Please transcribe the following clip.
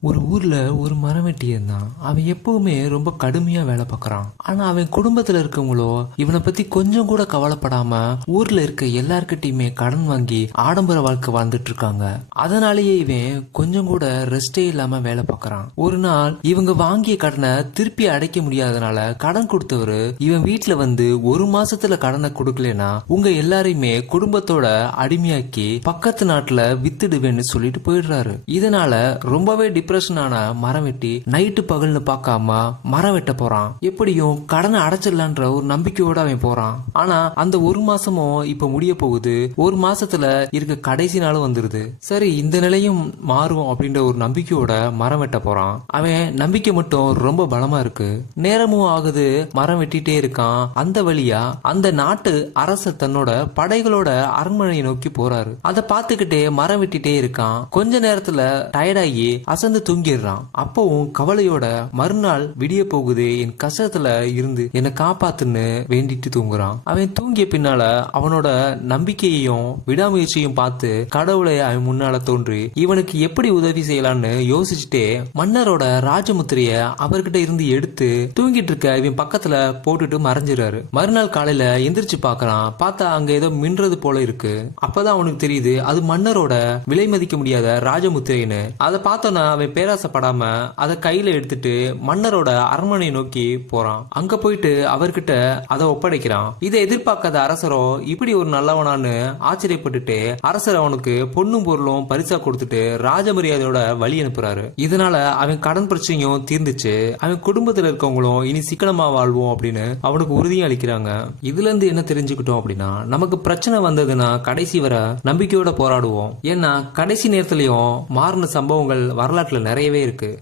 ஒரு ஊர்ல ஒரு மரம் இருந்தான் அவன் எப்பவுமே ரொம்ப கடுமையா வேலை பார்க்கறான். ஆனா அவன் குடும்பத்துல இருக்கவங்களோ இவனை பத்தி கொஞ்சம் கூட கவலைப்படாம ஊர்ல இருக்க எல்லார்கிட்டயுமே கடன் வாங்கி ஆடம்பர வாழ்க்கை வாழ்ந்துட்டு இருக்காங்க. அதனாலேயே இவன் கொஞ்சம் கூட ரெஸ்டே இல்லாம வேலை பார்க்கறான். ஒரு நாள் இவங்க வாங்கிய கடனை திருப்பி அடைக்க முடியாதனால கடன் கொடுத்தவரு இவன் வீட்டுல வந்து ஒரு மாசத்துல கடனை கொடுக்கலனா உங்க எல்லாரையுமே குடும்பத்தோட அடிமையாக்கி பக்கத்து நாட்டுல வித்துடுவேன்னு சொல்லிட்டு போயிடுறாரு. இதனால ரொம்பவே டிப்ரெஷன் ஆன மரம் வெட்டி நைட்டு பகல்னு பார்க்காம மரம் வெட்ட போறான். எப்படியும் கடனை அடைச்சிடலான்ற ஒரு நம்பிக்கையோட அவன் போறான். ஆனா அந்த ஒரு மாசமும் இப்ப முடிய போகுது. ஒரு மாசத்துல இருக்க கடைசி நாளும் வந்துருது. சரி இந்த நிலையும் மாறும் அப்படின்ற ஒரு நம்பிக்கையோட மரம் வெட்ட போறான். அவன் நம்பிக்கை மட்டும் ரொம்ப பலமா இருக்கு. நேரமும் ஆகுது மரம் வெட்டிட்டே இருக்கான். அந்த வழியா அந்த நாட்டு அரசர் தன்னோட படைகளோட அரண்மனையை நோக்கி போறாரு. அதை பார்த்துக்கிட்டே மரம் வெட்டிட்டே இருக்கான். கொஞ்ச நேரத்துல டயர்டாகி அசந்து தூங்கிடுறான். அப்பவும் கவலையோட மறுநாள் விடிய போகுது என் கஷ்டத்துல இருந்து என்னை காப்பாத்துன்னு வேண்டிட்டு தூங்குறான். அவன் தூங்கிய பின்னால அவனோட நம்பிக்கையையும் விடாமுயற்சியும் பார்த்து கடவுளை அவன் முன்னால தோன்றி இவனுக்கு எப்படி உதவி செய்யலாம்னு யோசிச்சுட்டே மன்னரோட ராஜமுத்திரைய அவர்கிட்ட இருந்து எடுத்து தூங்கிட்டு இருக்க இவன் பக்கத்துல போட்டுட்டு மறைஞ்சிடறாரு. மறுநாள் காலையில எந்திரிச்சு பார்க்கறான். பார்த்தா அங்க ஏதோ மின்றது போல இருக்கு. அப்பதான் அவனுக்கு தெரியுது அது மன்னரோட விலை மதிக்க முடியாத ராஜமுத்திரைன்னு. அதை பார்த்தோன்னா அவன் பேராசைப்படாம அதை கையில எடுத்துட்டு மன்னரோட அரண்மனை நோக்கி போறான். அங்க போயிட்டு அவர்கிட்ட அதை ஒப்படைக்கிறான். இதை எதிர்பார்க்காத அரசரோ இப்படி ஒரு நல்லவனான்னு ஆச்சரியப்பட்டுட்டு அரசர் அவனுக்கு பொண்ணும் பொருளும் பரிசா கொடுத்துட்டு ராஜமரியாதையோட வழி அனுப்புறாரு. இதனால அவன் கடன் பிரச்சனையும் தீர்ந்துச்சு. அவன் குடும்பத்துல இருக்கவங்களும் இனி சிக்கனமா வாழ்வோம் அப்படின்னு அவனுக்கு உறுதியும் அளிக்கிறாங்க. இதுல இருந்து என்ன தெரிஞ்சுக்கிட்டோம் அப்படின்னா நமக்கு பிரச்சனை வந்ததுன்னா கடைசி வரை நம்பிக்கையோட போராடுவோம். ஏன்னா கடைசி நேரத்திலயும் மாறின சம்பவங்கள் வரலாற்றுல நிறையவே இருக்குது